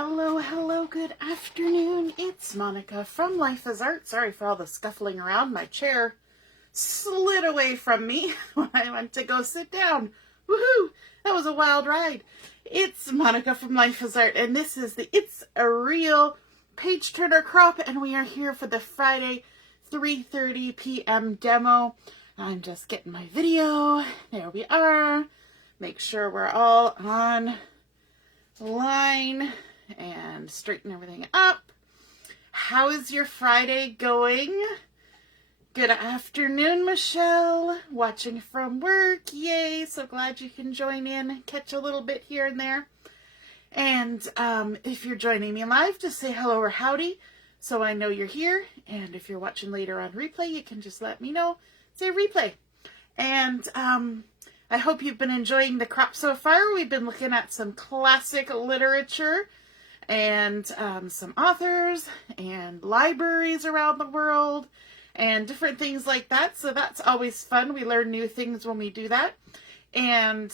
Hello, hello, good afternoon. It's Monica from Life is Art. Sorry for all the scuffling around. My chair slid away from me when I went to go sit down. Woohoo! That was a wild ride. It's Monica from Life is Art, and this is the It's a Real Page Turner Crop, and we are here for the Friday 3:30 p.m. demo. I'm just getting my video. There we are. Make sure we're all on line and straighten everything up. How is your Friday going? Good afternoon, Michelle. Watching from work. Yay. So glad you can join in, catch a little bit here and there. And if you're joining me live, just say hello or howdy so I know you're here. And if you're watching later on replay, you can just let me know. Say replay. And I hope you've been enjoying the crop so far. We've been looking at some classic literature and some authors and libraries around the world and different things like that. So that's always fun. We learn new things when we do that. And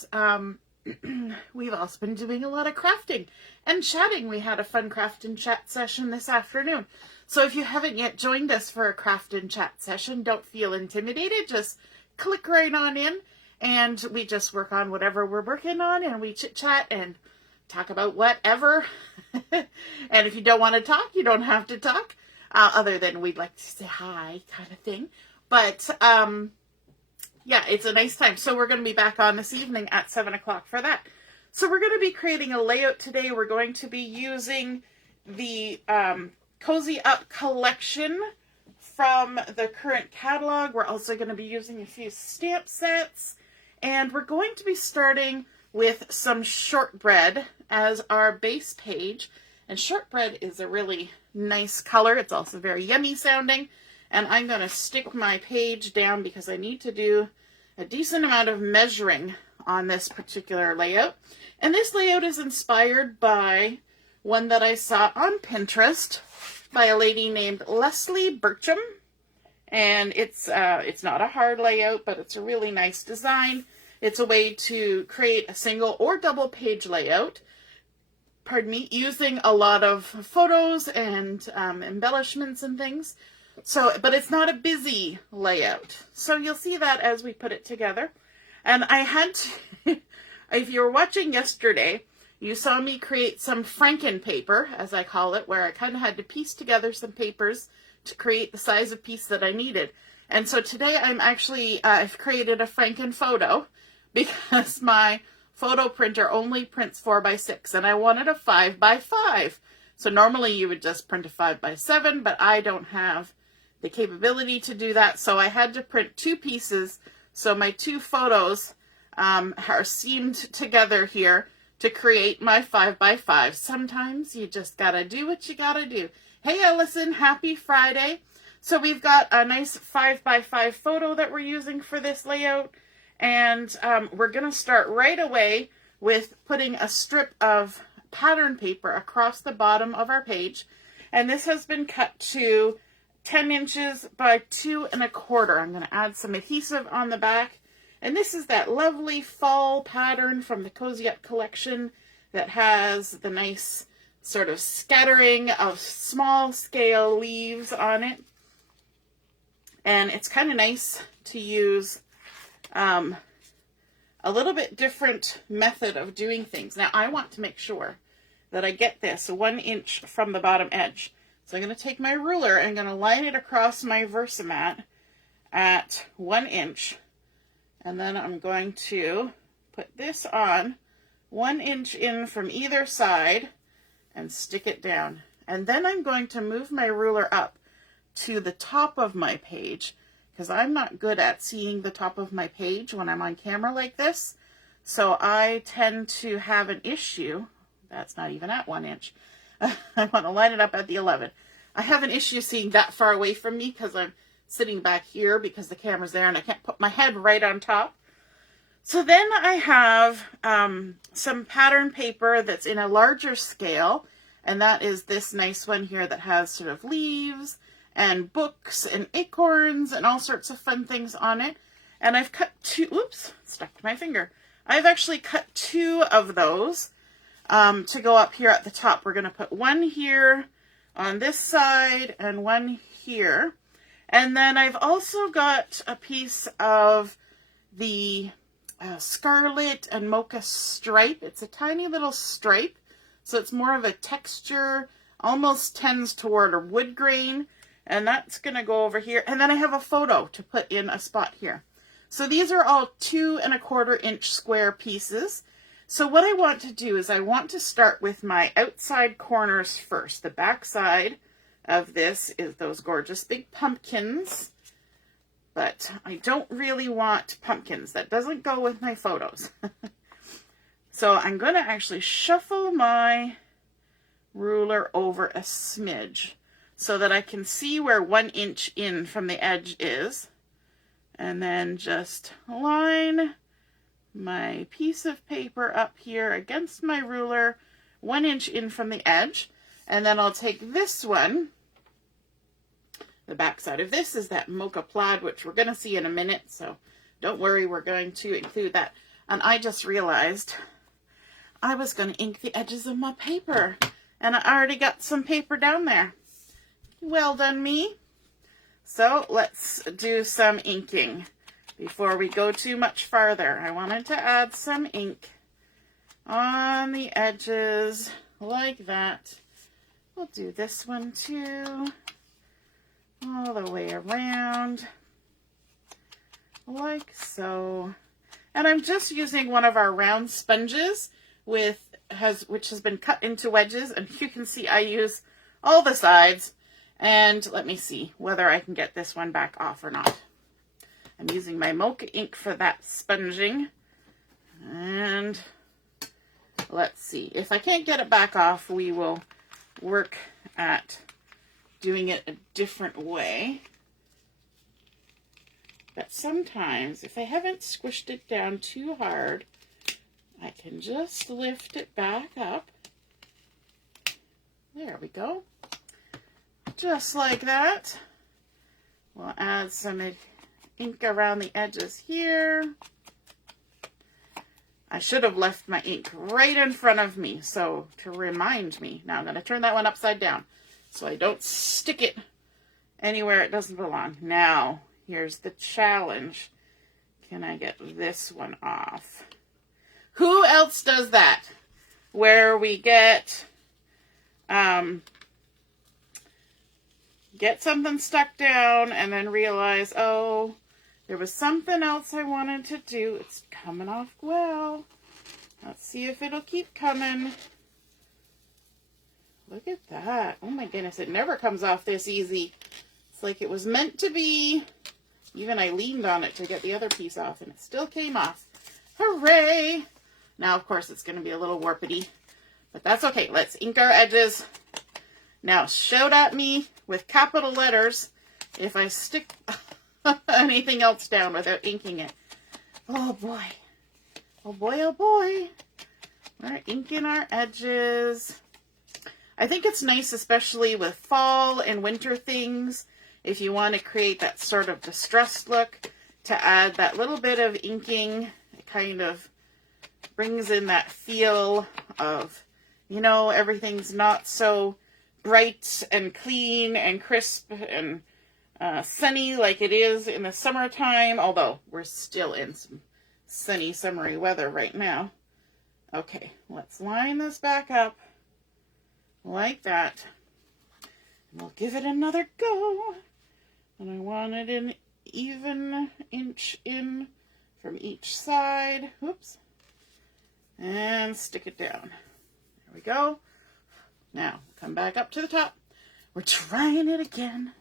we've also been doing a lot of crafting and chatting. We had a fun craft and chat session this afternoon. So if you haven't yet joined us for a craft and chat session, don't feel intimidated. Just click right on in. And we just work on whatever we're working on, and we chit-chat and talk about whatever. And if you don't want to talk, you don't have to talk, other than we'd like to say hi kind of thing. But, yeah, it's a nice time. So we're going to be back on this evening at 7 o'clock for that. So we're going to be creating a layout today. We're going to be using the Cozy Up collection from the current catalog. We're also going to be using a few stamp sets. And we're going to be starting with some shortbread as our base page. And shortbread is a really nice color. It's also very yummy sounding. And I'm going to stick my page down because I need to do a decent amount of measuring on this particular layout. And this layout is inspired by one that I saw on Pinterest by a lady named Leslie Burcham. And it's not a hard layout, but it's a really nice design. It's a way to create a single or double page layout, using a lot of photos and embellishments and things. So, but it's not a busy layout. So you'll see that as we put it together. And I had to, if you were watching yesterday, you saw me create some Franken paper, as I call it, where I kind of had to piece together some papers to create the size of piece that I needed. And so today I'm actually, I've created a Franken photo because my photo printer only prints 4x6 and I wanted a 5x5. So normally you would just print a 5x7, but I don't have the capability to do that. So I had to print two pieces. So my two photos are seamed together here to create my 5x5. Sometimes you just gotta do what you gotta do. Hey, Ellison, happy Friday. So we've got a nice 5x5 photo that we're using for this layout. And we're going to start right away with putting a strip of pattern paper across the bottom of our page. And this has been cut to 10 inches by 2 1/4. I'm going to add some adhesive on the back. And this is that lovely fall pattern from the Cozy Up collection that has the nice sort of scattering of small scale leaves on it. And it's kind of nice to use a little bit different method of doing things. Now I want to make sure that I get this 1 inch from the bottom edge. So I'm going to take my ruler and I'm going to line it across my Versamat at 1 inch. And then I'm going to put this on 1 inch in from either side and stick it down. And then I'm going to move my ruler up to the top of my page because I'm not good at seeing the top of my page when I'm on camera like this. So I tend to have an issue. That's not even at 1 inch. I want to line it up at the 11. I have an issue seeing that far away from me because I'm sitting back here because the camera's there and I can't put my head right on top. So then I have some pattern paper that's in a larger scale, and that is this nice one here that has sort of leaves and books and acorns and all sorts of fun things on it. And I've cut two, oops, stuck to my finger. I've actually cut two of those to go up here at the top. We're going to put one here on this side and one here. And then I've also got a piece of the Scarlet and Mocha stripe. It's a tiny little stripe, so it's more of a texture, almost tends toward a wood grain, and that's going to go over here. And then I have a photo to put in a spot here. So these are all 2 1/4 inch square pieces. So what I want to do is I want to start with my outside corners first. The back side of this is those gorgeous big pumpkins, but I don't really want pumpkins. That doesn't go with my photos. So I'm going to actually shuffle my ruler over a smidge so that I can see where 1 inch in from the edge is, and then just line my piece of paper up here against my ruler 1 inch in from the edge. And then I'll take this one. The back side of this is that Mocha plaid, which we're going to see in a minute, so don't worry, we're going to include that. And I just realized I was going to ink the edges of my paper, and I already got some paper down there. Well done, me. So let's do some inking before we go too much farther. I wanted to add some ink on the edges like that. We'll do this one too, all the way around, like so. And I'm just using one of our round sponges which has been cut into wedges, and you can see I use all the sides. And let me see whether I can get this one back off or not. I'm using my Mocha ink for that sponging. And let's see. If I can't get it back off, we will work at doing it a different way. But sometimes, if I haven't squished it down too hard, I can just lift it back up. There we go. Just like that. We'll add some ink around the edges here. I should have left my ink right in front of me, so to remind me. Now I'm going to turn that one upside down so I don't stick it anywhere it doesn't belong. Now, here's the challenge. Can I get this one off? Who else does that? Where we get something stuck down and then realize, oh, there was something else I wanted to do. It's coming off well. Let's see if it'll keep coming. Look at that. Oh my goodness, it never comes off this easy. It's like it was meant to be. Even I leaned on it to get the other piece off and it still came off. Hooray! Now, of course, it's going to be a little warpity, but that's okay. Let's ink our edges. Now, shout at me with capital letters if I stick anything else down without inking it. Oh boy. Oh boy, oh boy. We're inking our edges. I think it's nice, especially with fall and winter things, if you want to create that sort of distressed look, to add that little bit of inking. It kind of brings in that feel of, you know, everything's not so bright and clean and crisp and sunny like it is in the summertime, although we're still in some sunny, summery weather right now. Okay, let's line this back up like that. And we'll give it another go. And I want it an even inch in from each side. Whoops. And stick it down. There we go. Now, come back up to the top. We're trying it again.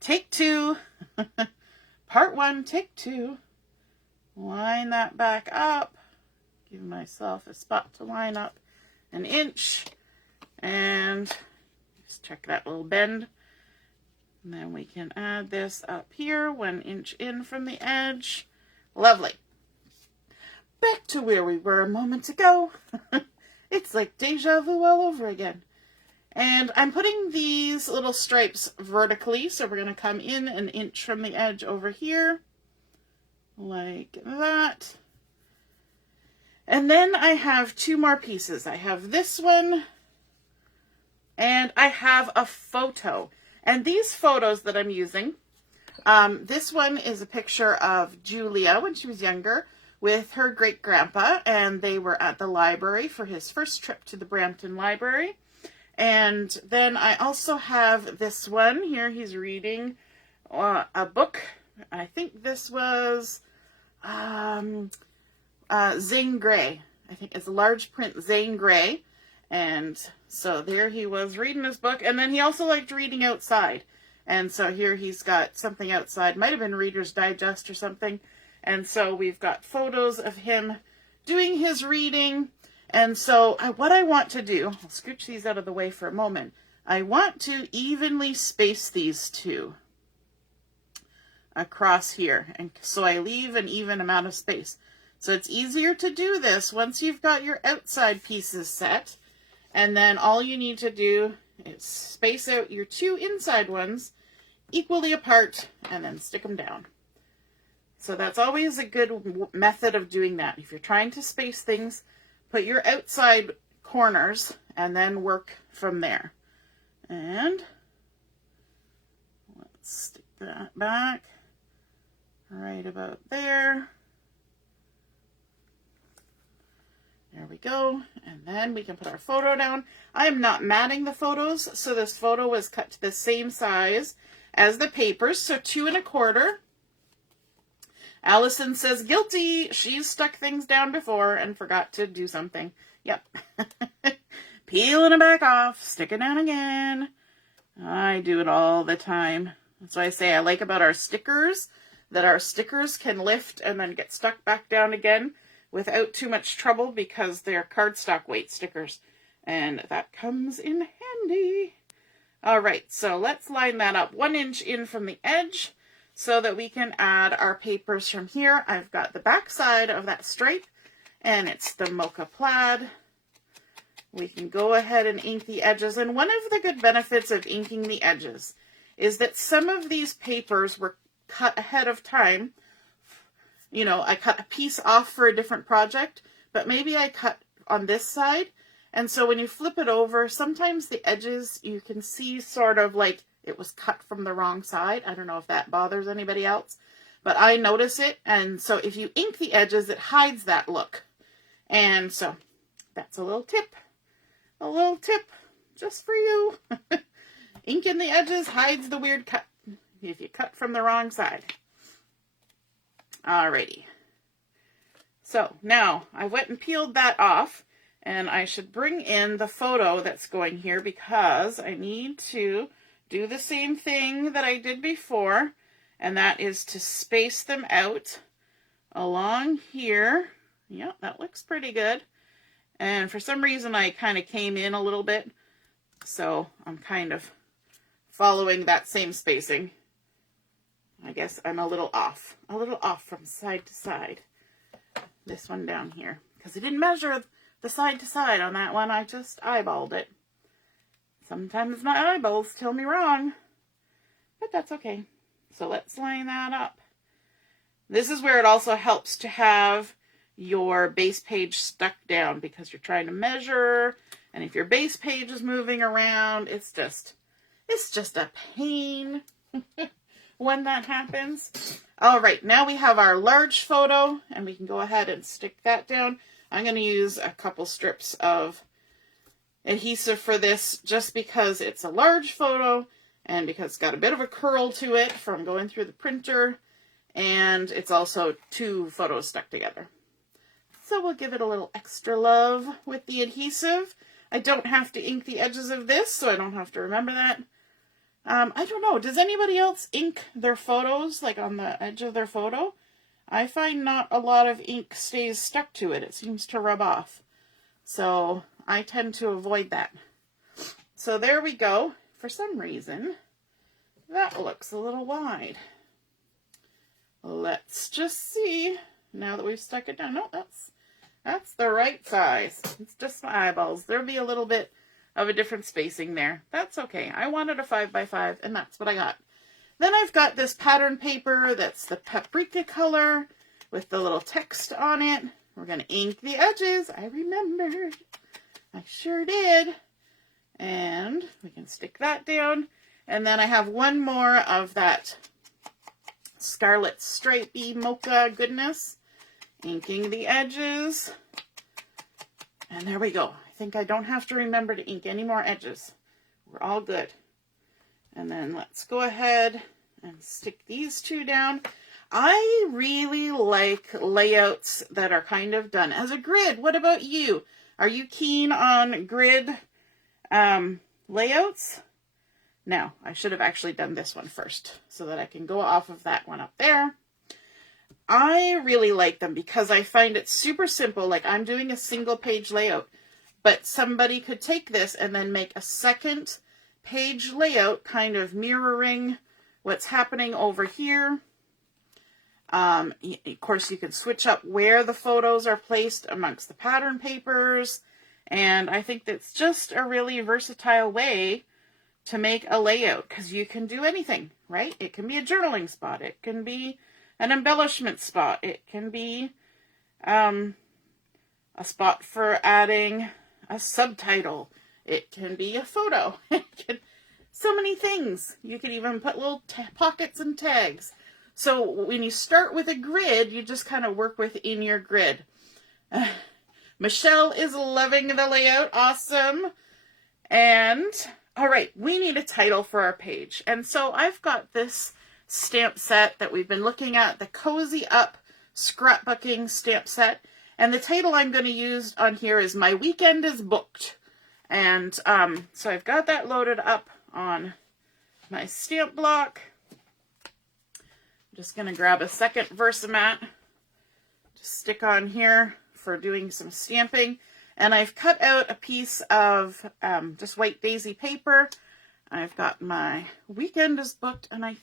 Take 2. Part 1, take 2. Line that back up. Give myself a spot to line up an inch. And just check that little bend. And then we can add this up here, 1 inch in from the edge. Lovely. Back to where we were a moment ago. It's like deja vu all over again. And I'm putting these little stripes vertically, so we're going to come in 1 inch from the edge over here, like that. And then I have two more pieces. I have this one, and I have a photo. And these photos that I'm using, this one is a picture of Julia when she was younger with her great-grandpa, and they were at the library for his first trip to the Brampton Library. And then I also have this one here. He's reading a book. I think this was Zane Grey. I think it's a large print Zane Grey. And so there he was reading his book. And then he also liked reading outside. And so here he's got something outside. Might have been Reader's Digest or something. And so we've got photos of him doing his reading. And so what I want to do, I'll scooch these out of the way for a moment. I want to evenly space these two across here. And so I leave an even amount of space. So it's easier to do this once you've got your outside pieces set. And then all you need to do is space out your two inside ones equally apart and then stick them down. So that's always a good method of doing that. If you're trying to space things, put your outside corners and then work from there. And let's stick that back right about there. There we go. And then we can put our photo down. I am not matting the photos, so this photo was cut to the same size as the papers, so 2 1/4. Allison says guilty. She's stuck things down before and forgot to do something. Yep. Peeling it back off, stick it down again. I do it all the time. That's why I say I like about our stickers, that our stickers can lift and then get stuck back down again without too much trouble because they're cardstock weight stickers. And that comes in handy. All right, so let's line that up 1 inch in from the edge so that we can add our papers from here. I've got the back side of that stripe, and it's the Mocha plaid. We can go ahead and ink the edges. And one of the good benefits of inking the edges is that some of these papers were cut ahead of time. You know, I cut a piece off for a different project, but maybe I cut on this side. And so when you flip it over, sometimes the edges, you can see sort of like it was cut from the wrong side. I don't know if that bothers anybody else, but I notice it. And so if you ink the edges, it hides that look. And so that's a little tip just for you. Inking the edges hides the weird cut if you cut from the wrong side. Alrighty. So now I went and peeled that off, and I should bring in the photo that's going here because I need to do the same thing that I did before, and that is to space them out along here. Yeah, that looks pretty good. And for some reason I kind of came in a little bit, so I'm kind of following that same spacing. I guess I'm a little off from side to side. This one down here, because I didn't measure the side to side on that one. I just eyeballed it. Sometimes my eyeballs tell me wrong, but that's okay. So let's line that up. This is where it also helps to have your base page stuck down because you're trying to measure, and if your base page is moving around, it's just a pain when that happens. All right, now we have our large photo, and we can go ahead and stick that down. I'm going to use a couple strips of adhesive for this just because it's a large photo and because it's got a bit of a curl to it from going through the printer, and it's also 2 photos stuck together. So we'll give it a little extra love with the adhesive. I don't have to ink the edges of this, so I don't have to remember that. I don't know, does anybody else ink their photos, like on the edge of their photo? I find not a lot of ink stays stuck to it. It seems to rub off. So I tend to avoid that. So there we go. For some reason, that looks a little wide. Let's just see. Now that we've stuck it down. No, that's the right size. It's just my eyeballs. There'll be a little bit of a different spacing there. That's okay. I wanted a 5x5, and that's what I got. Then I've got this pattern paper that's the paprika color with the little text on it. we're going to ink the edges. I remembered. I sure did. And we can stick that down. And then I have one more of that Scarlet stripey Mocha goodness. Inking the edges. And there we go. I think I don't have to remember to ink any more edges. We're all good. And then let's go ahead and stick these two down. I really like layouts that are kind of done as a grid. What about you? Are you keen on grid layouts? Now, I should have actually done this one first so that I can go off of that one up there. I really like them because I find it super simple. Like I'm doing a single page layout, but somebody could take this and then make a second page layout kind of mirroring what's happening over here. Of course, you can switch up where the photos are placed amongst the pattern papers. And I think that's just a really versatile way to make a layout because you can do anything, right? It can be a journaling spot. It can be an embellishment spot. It can be a spot for adding a subtitle. It can be a photo. So many things. You could even put little pockets and tags. So when you start with a grid, you just kind of work within your grid. Michelle is loving the layout. Awesome. And all right, we need a title for our page. And so I've got this stamp set that we've been looking at, the Cozy Up Scrapbooking stamp set. And the title I'm going to use on here is My Weekend is Booked. And so I've got that loaded up on my stamp block. I'm just going to grab a second Versamat to stick on here for doing some stamping. And I've cut out a piece of just white daisy paper. I've got my Weekend is Booked, and I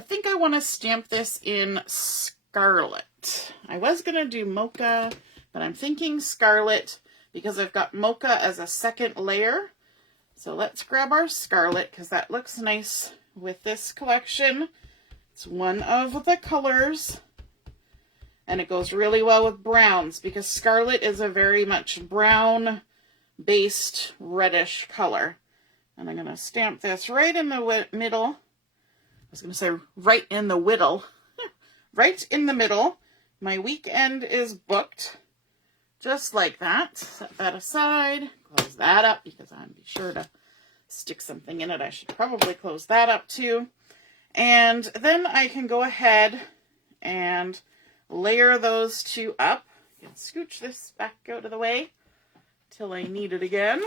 think I want to stamp this in Scarlet. I was going to do Mocha, but I'm thinking Scarlet because I've got Mocha as a second layer. So let's grab our Scarlet because that looks nice with this collection. It's one of the colors. And it goes really well with browns because Scarlet is a very much brown-based reddish color. And I'm going to stamp this right in the middle. I was going to say right in the whittle. Right in the middle. My weekend is booked. Just like that. Set that aside. Close that up because I'm be sure to stick something in it. I should probably close that up too. And then I can go ahead and layer those two up. I can scooch this back out of the way till I need it again.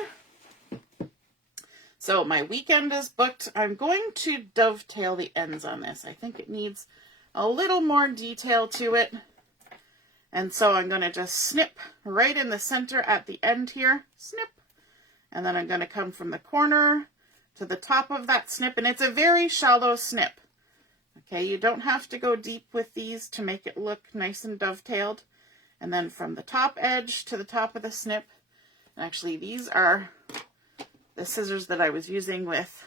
So my weekend is booked. I'm going to dovetail the ends on this. I think it needs a little more detail to it. And so I'm going to just snip right in the center at the end here. Snip. And then I'm going to come from the corner to the top of that snip. And it's a very shallow snip. Okay, you don't have to go deep with these to make it look nice and dovetailed. And then from the top edge to the top of the snip. And actually, these are the scissors that I was using with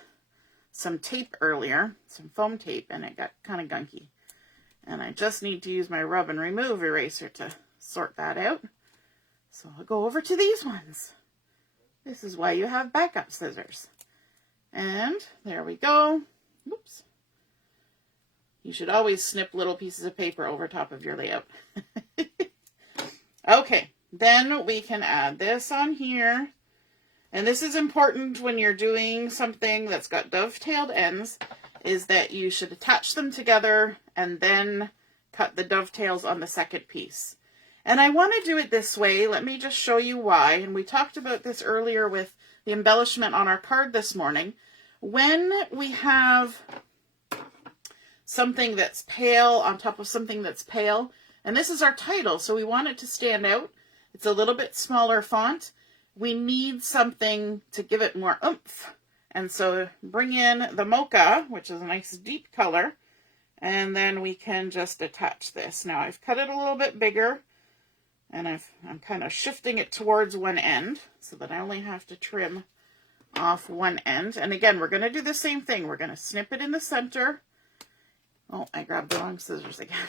some tape earlier, some foam tape, and it got kind of gunky. And I just need to use my rub and remove eraser to sort that out. So I'll go over to these ones. This is why you have backup scissors. And there we go. Oops. You should always snip little pieces of paper over top of your layout. Okay, then we can add this on here. And this is important when you're doing something that's got dovetailed ends, is that you should attach them together and then cut the dovetails on the second piece. And I want to do it this way. Let me just show you why. And we talked about this earlier with the embellishment on our card this morning. When we have something that's pale on top of something that's pale, and this is our title, so we want it to stand out. It's a little bit smaller font. We need something to give it more oomph. And so bring in the Mocha, which is a nice deep color, and then we can just attach this. Now I've cut it a little bit bigger, and I'm kind of shifting it towards one end so that I only have to trim off one end. And again, we're going to do the same thing. We're going to snip it in the center. Oh, I grabbed the wrong scissors again.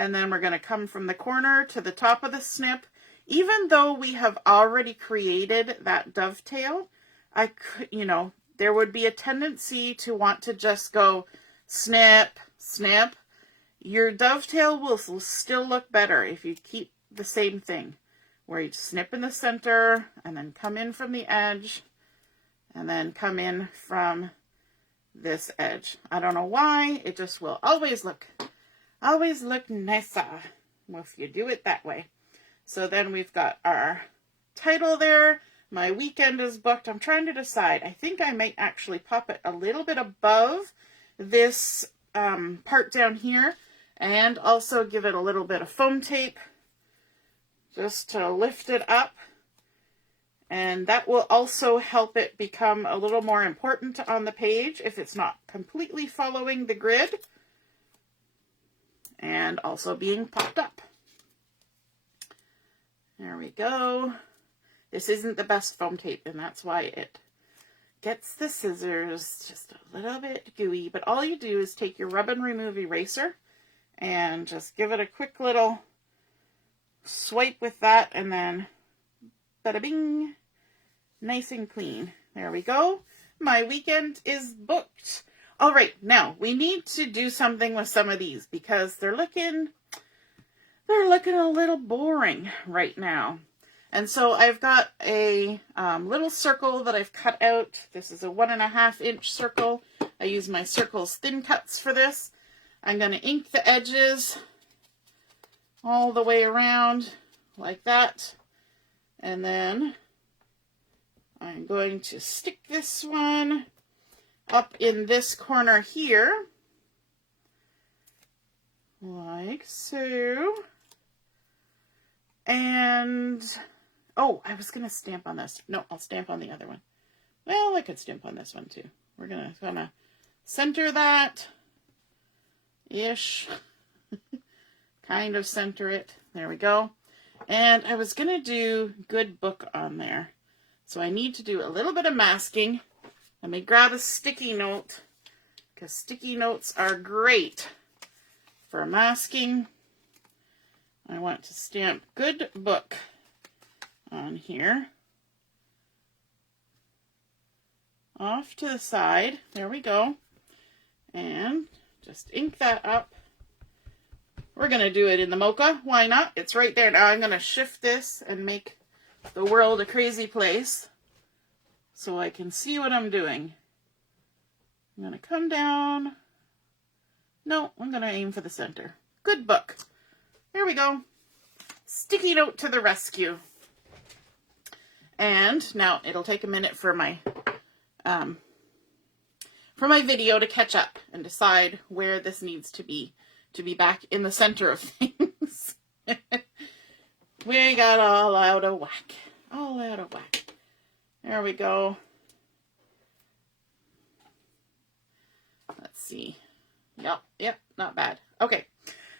And then we're going to come from the corner to the top of the snip. Even though we have already created that dovetail, I could, you know, there would be a tendency to want to just go snip, snip. Your dovetail will still look better if you keep the same thing, where you snip in the center and then come in from the edge and then come in from this edge. I don't know why, it just will always look nicer if you do it that way. So then we've got our title there. My weekend is booked. I'm trying to decide. I think I might actually pop it a little bit above this part down here, and also give it a little bit of foam tape just to lift it up. And that will also help it become a little more important on the page if it's not completely following the grid and also being popped up. There we go. This isn't the best foam tape, and that's why it gets the scissors just a little bit gooey. But all you do is take your rub and remove eraser and just give it a quick little swipe with that, and then bada bing, nice and clean. There we go. My weekend is booked. All right, now we need to do something with some of these because they're looking a little boring right now. And so I've got a little circle that I've cut out. This is a 1.5 inch circle. I use my Circles Thin Cuts for this. I'm going to ink the edges all the way around like that. And then I'm going to stick this one up in this corner here, like so. And, oh, I was going to stamp on this. No, I'll stamp on the other one. Well, I could stamp on this one too. We're going to kind of center that-ish. Kind of center it. There we go. And I was going to do Good Book on there. So I need to do a little bit of masking. Let me grab a sticky note, because sticky notes are great for masking. I want to stamp Good Book on here. Off to the side. There we go. And just ink that up. We're going to do it in the Mocha. Why not? It's right there. Now I'm going to shift this and make the world a crazy place so I can see what I'm doing. I'm going to come down. No, I'm going to aim for the center. Good Book. There we go. Sticky note to the rescue. And now it'll take a minute for my video to catch up and decide where this needs to be back in the center of things. We got all out of whack. All out of whack. There we go. Let's see. Yep, not bad. Okay,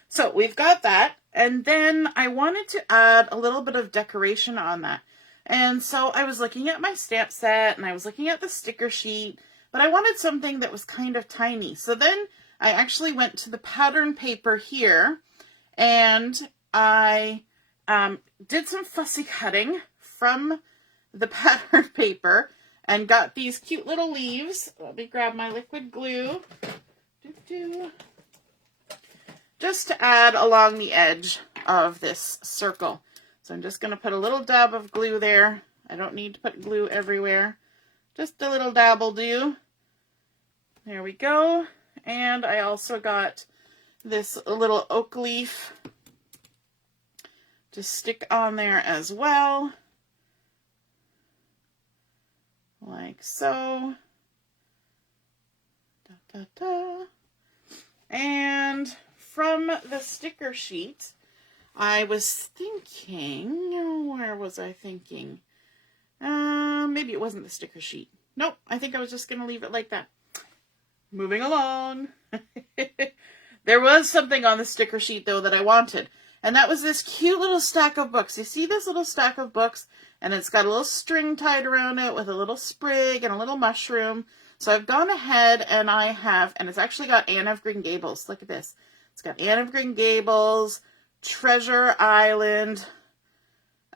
so we've got that. And then I wanted to add a little bit of decoration on that. And so I was looking at my stamp set and I was looking at the sticker sheet, but I wanted something that was kind of tiny. So then I actually went to the pattern paper here and I did some fussy cutting from the pattern paper and got these cute little leaves. Let me grab my liquid glue. Just to add along the edge of this circle. So I'm just going to put a little dab of glue there. I don't need to put glue everywhere. Just a little dab will do. There we go. And I also got this little oak leaf to stick on there as well. Like so. Da, da, da. And from the sticker sheet, I was thinking, where was I thinking? Maybe it wasn't the sticker sheet. Nope, I think I was just going to leave it like that. Moving along. There was something on the sticker sheet, though, that I wanted. And that was this cute little stack of books. You see this little stack of books? And it's got a little string tied around it with a little sprig and a little mushroom. So I've gone ahead and and it's actually got Anne of Green Gables. Look at this. It's It's got Anne of Green Gables, Treasure Island,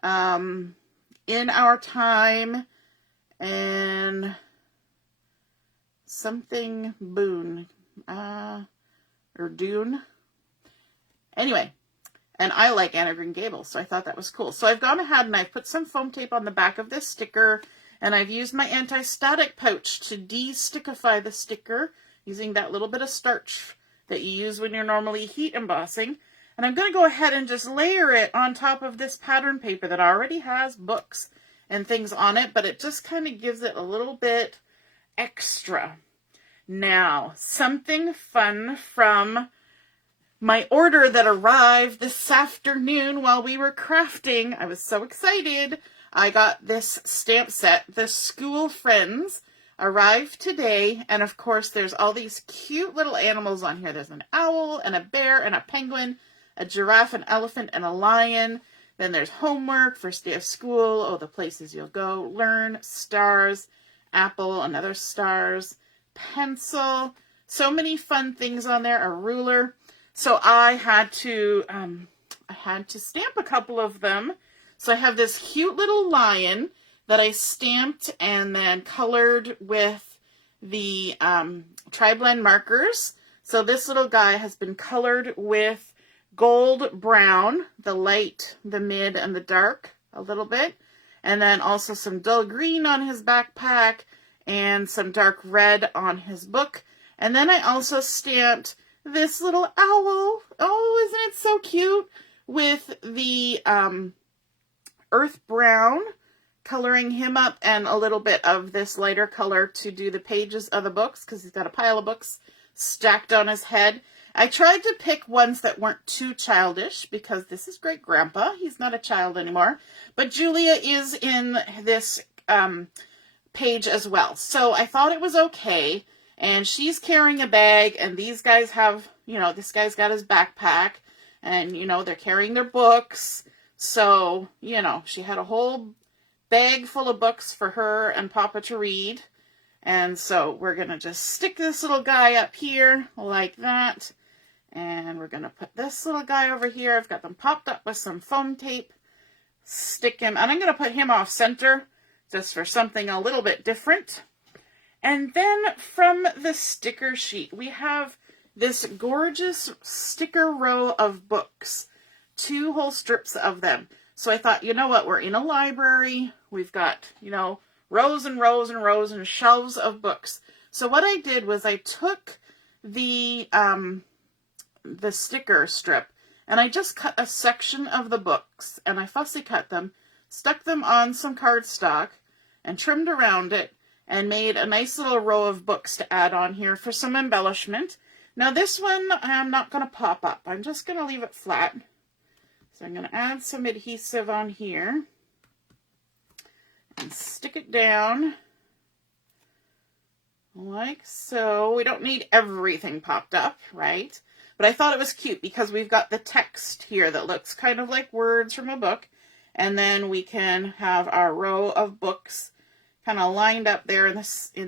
In Our Time, and something Boone, or Dune. Anyway, and I like Anne of Green Gables, so I thought that was cool. So I've gone ahead and I've put some foam tape on the back of this sticker, and I've used my anti-static pouch to de-stickify the sticker using that little bit of starch that you use when you're normally heat embossing. And I'm going to go ahead and just layer it on top of this pattern paper that already has books and things on it, but it just kind of gives it a little bit extra. Now, something fun from my order that arrived this afternoon while we were crafting. I was so excited. I got this stamp set, The School Friends, arrived today. And of course, there's all these cute little animals on here. There's an owl and a bear and a penguin, a giraffe, an elephant, and a lion. Then there's homework, first day of school, oh, the places you'll go, learn, stars, apple, another stars, pencil. So many fun things on there, a ruler. So I had to stamp a couple of them. So I have this cute little lion that I stamped and then colored with the tri-blend markers. So this little guy has been colored with gold brown, the light, the mid, and the dark a little bit. And then also some dull green on his backpack and some dark red on his book. And then I also stamped this little owl. Oh, isn't it so cute? With the earth brown, coloring him up, and a little bit of this lighter color to do the pages of the books, because he's got a pile of books stacked on his head. I tried to pick ones that weren't too childish, because this is Great Grandpa. He's not a child anymore. But Julia is in this page as well. So I thought it was okay. And she's carrying a bag, and these guys have, this guy's got his backpack, and, they're carrying their books. So, she had a whole bag full of books for her and Papa to read. And so we're going to just stick this little guy up here like that. And we're going to put this little guy over here. I've got them popped up with some foam tape. Stick him, and I'm going to put him off center just for something a little bit different. And then from the sticker sheet, we have this gorgeous sticker row of books, 2 whole strips of them. So I thought, you know what, we're in a library. We've got, rows and rows and rows and shelves of books. So what I did was I took the sticker strip and I just cut a section of the books, and I fussy cut them, stuck them on some cardstock and trimmed around it, and made a nice little row of books to add on here for some embellishment. Now this one I'm not going to pop up. I'm just going to leave it flat. So I'm going to add some adhesive on here and stick it down like so. We don't need everything popped up, right? But I thought it was cute because we've got the text here that looks kind of like words from a book. And then we can have our row of books kind of lined up there in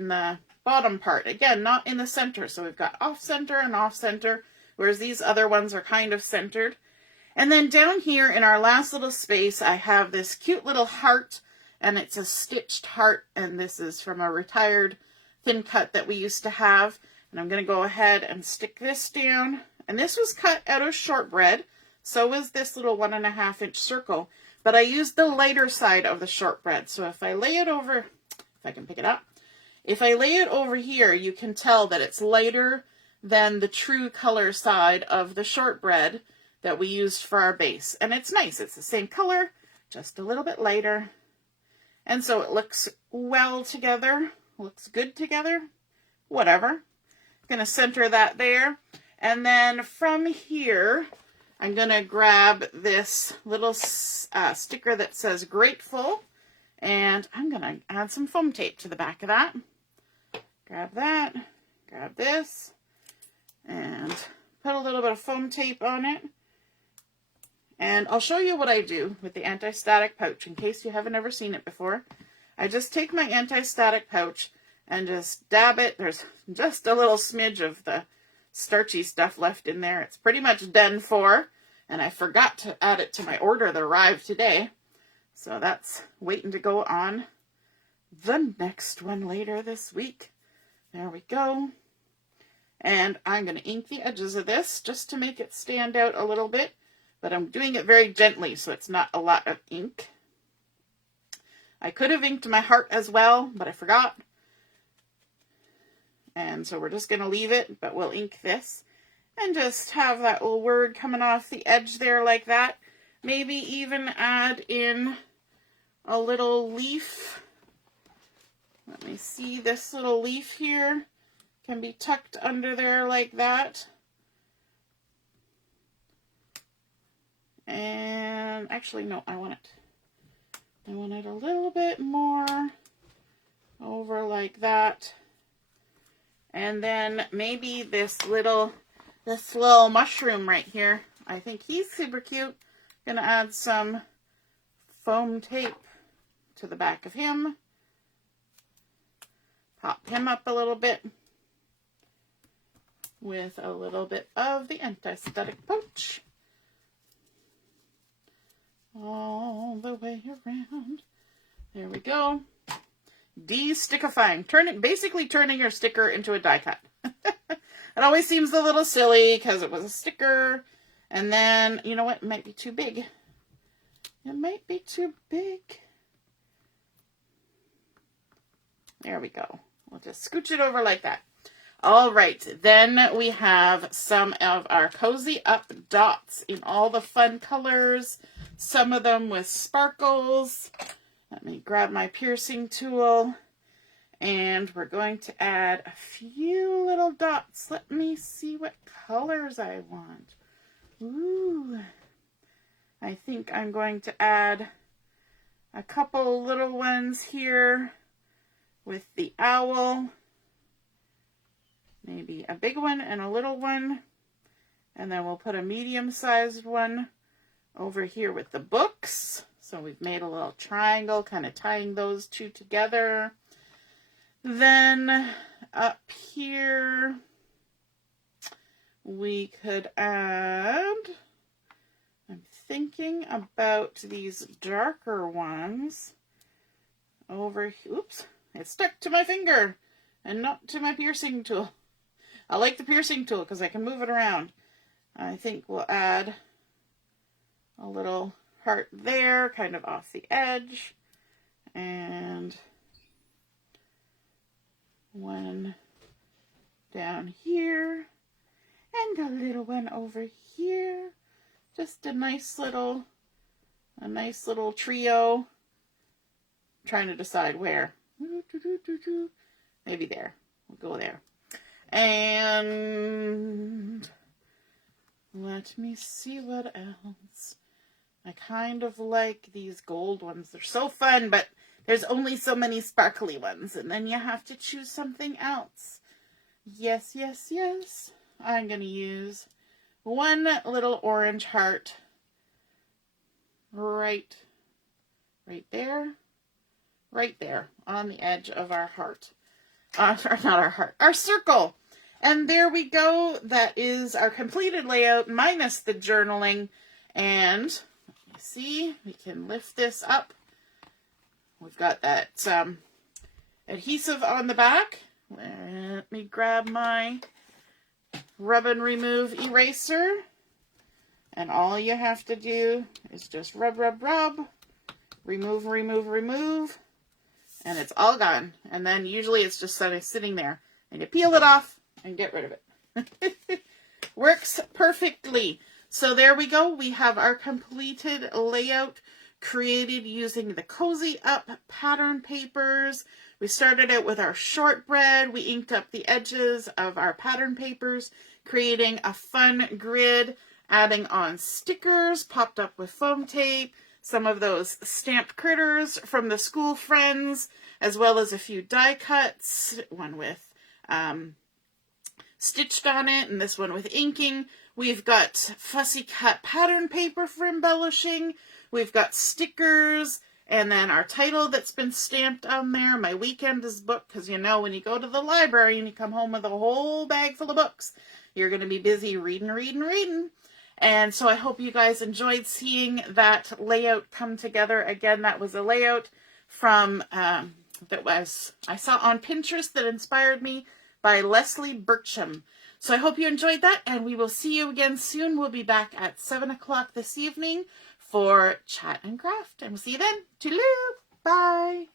the bottom part. Again, not in the center. So we've got off center and off center, whereas these other ones are kind of centered. And then down here in our last little space, I have this cute little heart, and it's a stitched heart. And this is from a retired thin cut that we used to have. And I'm going to go ahead and stick this down. And this was cut out of shortbread. So is this little 1.5 inch circle. But I used the lighter side of the shortbread. So if I lay it over, if I can pick it up, if I lay it over here, you can tell that it's lighter than the true color side of the shortbread that we used for our base. And it's nice. It's the same color, just a little bit lighter. And so it looks well together, looks good together, whatever. Going to center that there. And then from here, I'm going to grab this little sticker that says grateful. And I'm going to add some foam tape to the back of that. Grab that, grab this, and put a little bit of foam tape on it. And I'll show you what I do with the anti-static pouch in case you haven't ever seen it before. I just take my anti-static pouch and just dab it. There's just a little smidge of the starchy stuff left in there. It's pretty much done for, and I forgot to add it to my order that arrived today. So that's waiting to go on the next one later this week. There we go. And I'm going to ink the edges of this just to make it stand out a little bit, but I'm doing it very gently so it's not a lot of ink. I could have inked my heart as well, but I forgot. And so we're just going to leave it, but we'll ink this and just have that little word coming off the edge there like that. Maybe even add in a little leaf. Let me see, this little leaf here can be tucked under there like that. And actually, no, I want it a little bit more over like that. And then maybe this little mushroom right here. I think he's super cute. Gonna add some foam tape to the back of him. Pop him up a little bit with a little bit of the anti-static pouch. All the way around. There we go. De-stickifying. Basically turning your sticker into a die cut. It always seems a little silly because it was a sticker. And then, you know what? It might be too big. It might be too big. There we go. We'll just scooch it over like that. All right. Then we have some of our Cozy Up dots in all the fun colors. Some of them with sparkles. Let me grab my piercing tool. And we're going to add a few little dots. Let me see what colors I want. Ooh. I think I'm going to add a couple little ones here with the owl. Maybe a big one and a little one. And then we'll put a medium-sized one over here with the books. So we've made a little triangle, kind of tying those two together. Then up here, we could add, I'm thinking about these darker ones over here. Oops, it stuck to my finger and not to my piercing tool. I like the piercing tool because I can move it around. I think we'll add a little heart there, kind of off the edge, and one down here, and a little one over here. Just a nice little trio. I'm trying to decide where. Maybe there. We'll go there. And let me see what else. I kind of like these gold ones. They're so fun, but there's only so many sparkly ones, and then you have to choose something else. Yes, yes, yes. I'm going to use one little orange heart right there on the edge of our heart. Not our heart, our circle. And there we go. That is our completed layout minus the journaling. And see, we can lift this up. We've got that adhesive on the back. Let me grab my rub and remove eraser. And all you have to do is just rub, rub, rub. Remove, remove, remove. And it's all gone. And then usually it's just sort of sitting there. And you peel it off and get rid of it. Works perfectly. So there we go. We have our completed layout created using the Cozy Up pattern papers. We started out with our shortbread. We inked up the edges of our pattern papers, creating a fun grid, adding on stickers, popped up with foam tape, some of those stamped critters from the school friends, as well as a few die cuts, one with stitched on it, and this one with inking. We've got fussy cut pattern paper for embellishing. We've got stickers, and then our title that's been stamped on there. My weekend is booked, because you know when you go to the library and you come home with a whole bag full of books, you're going to be busy reading. And so I hope you guys enjoyed seeing that layout come together. Again, that was a layout from I saw on Pinterest that inspired me by Leslie Bircham. So I hope you enjoyed that, and we will see you again soon. We'll be back at 7 o'clock this evening for Chat and Craft. And we'll see you then. Toodaloo! Bye!